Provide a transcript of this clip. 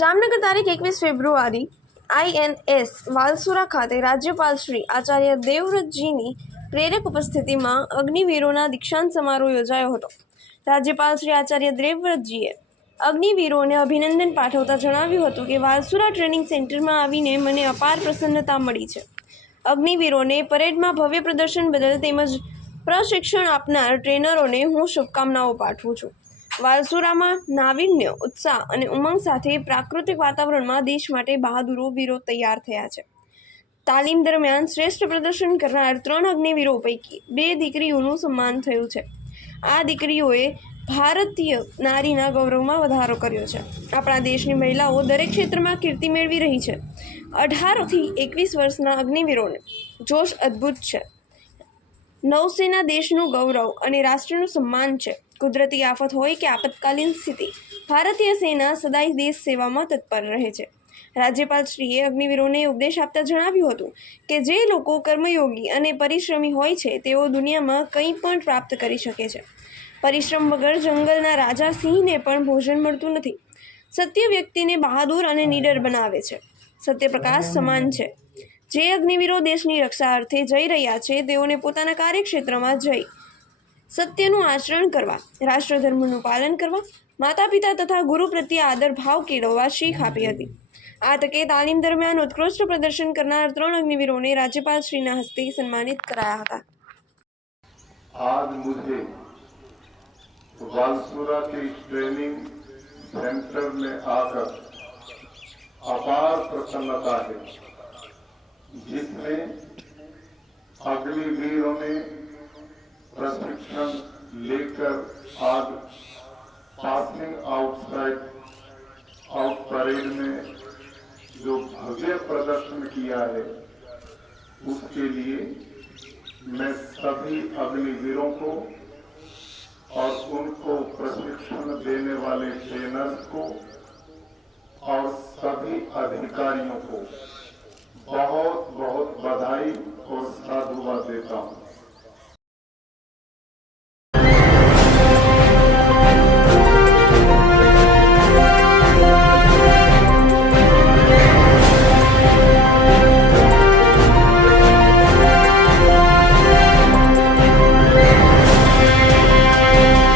જામનગર તારીખ એકવીસ ફેબ્રુઆરી આઈએનએસ વાલસુરા ખાતે રાજ્યપાલ શ્રી આચાર્ય દેવવ્રતજીની પ્રેરક ઉપસ્થિતિમાં અગ્નિવીરોના દીક્ષાંત સમારોહ યોજાયો હતો. રાજ્યપાલ શ્રી આચાર્ય દેવવ્રતજીએ અગ્નિવીરોને અભિનંદન પાઠવતા જણાવ્યું હતું કે વાલસુરા ટ્રેનિંગ સેન્ટરમાં આવીને મને અપાર પ્રસન્નતા મળી છે. અગ્નિવીરોને પરેડમાં ભવ્ય પ્રદર્શન બદલ તેમજ પ્રશિક્ષણ આપનાર ટ્રેનરોને હું શુભકામનાઓ પાઠવું છું. વાલસુરામાં નાવીન્ય, ઉત્સાહ અને ઉમંગ સાથે પ્રાકૃતિક વાતાવરણમાં દેશ માટે બહાદુરો વીરો તૈયાર થયા છે. તાલીમ દરમિયાન શ્રેષ્ઠ પ્રદર્શન કરનાર ત્રણ અગ્નિવીરો પૈકી બે દીકરીઓનું સન્માન થયું છે. આ દીકરીઓએ ભારતીય નારીના ગૌરવમાં વધારો કર્યો છે. આપણા દેશની મહિલાઓ દરેક ક્ષેત્રમાં કીર્તિ મેળવી રહી છે. અઢારથી એકવીસ વર્ષના અગ્નિવીરોને જોશ અદ્ભુત છે. નૌસેના દેશનું ગૌરવ અને રાષ્ટ્રનું સન્માન છે. કુદરતી આફત હોય કે આપતકાલીન સ્થિતિ. ભારતીય સેના સદાય દેશ સેવામાં તત્પર રહે છે. રાજ્યપાલશ્રીએ અગ્નિવીરોને ઉપદેશ આપતા જણાવ્યું હતું કે જે લોકો કર્મયોગી અને પરિશ્રમી હોય છે, તેઓ દુનિયામાં કંઈ પણ પ્રાપ્ત કરી શકે છે. પરિશ્રમ વગર જંગલના રાજા સિંહને પણ ભોજન મળતું નથી. સત્ય વ્યક્તિને બહાદુર અને નીડર બનાવે છે. સત્યપ્રકાશ સમાન છે. જે અગ્નિવીરો દેશની રક્ષા અર્થે જઈ રહ્યા છે, તેઓને પોતાના કાર્યક્ષેત્રમાં જઈ સત્યનું આચરણ કરવા રાષ્ટ્રધર્મનું પાલન કરવા માતા પિતા તથા ગુરુ પ્રત્યે આદર ભાવ કેળવવા શીખ આપી હતી આ તકે તાલીમ દરમિયાન ઉત્કૃષ્ટ પ્રદર્શન કરનાર ત્રણ અગ્નિવીરોને રાજ્યપાલશ્રીના હસ્તે સન્માનિત કરાયા હતા आज मुझे वालसुरा के ट्रेनिंग सेंटर में आकर अपार प्रसन्नता है जिसमें अग्निवीरों ने प्रशिक्षण लेकर आज पासिंग आउटसाइड आउट परेड में जो भव्य प्रदर्शन किया है, उसके लिए मैं सभी अग्निवीरों को और उनको प्रशिक्षण देने वाले ट्रेनर्स को और सभी अधिकारियों को बहुत बहुत बधाई और हूँ